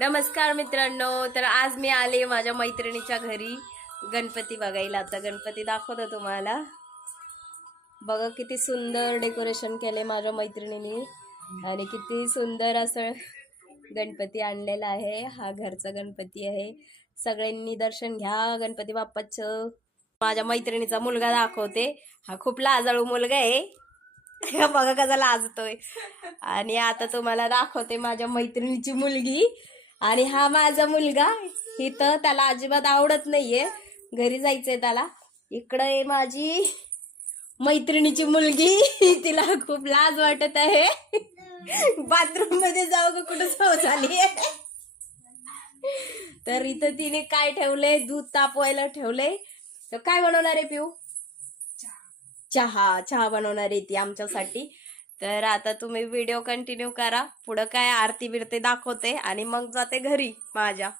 नमस्कार मित्रांनो, तर आज मी आले माझ्या मैत्रिणीच्या घरी गणपती बघायला. आता गणपती दाखवतो तुम्हाला. बघा किती सुंदर डेकोरेशन केले माझ्या मैत्रिणीने आणि किती सुंदर असं गणपती आणलेला आहे. हा घरचा गणपती आहे. सगळ्यांनी दर्शन घ्या गणपती बाप्पाचं. माझ्या मैत्रिणीचा मुलगा दाखवते. हा खूप लाजाळू मुलगा आहे. बघा कसा लाजतोय. आणि आता तुम्हाला दाखवते माझ्या मैत्रिणीची मुलगी. आणि हा माझा मुलगा. इथं त्याला अजिबात आवडत नाहीये, घरी जायचंय त्याला. इकडं आहे माझी मैत्रिणीची मुलगी. तिला खूप लाज वाटत आहे. बाथरूम मध्ये जाऊ का कुठं जाऊ झाली. तर इथं तिने काय ठेवलंय, दूध तापवायला ठेवलंय. तर काय बनवणार आहे पिऊ? चहा बनवणार आहे ती आमच्यासाठी. तर आता तुम्ही व्हिडिओ कंटिन्यू करा. पुढं काय आरती बिरती दाखवते आणि मग जाते घरी माझ्या.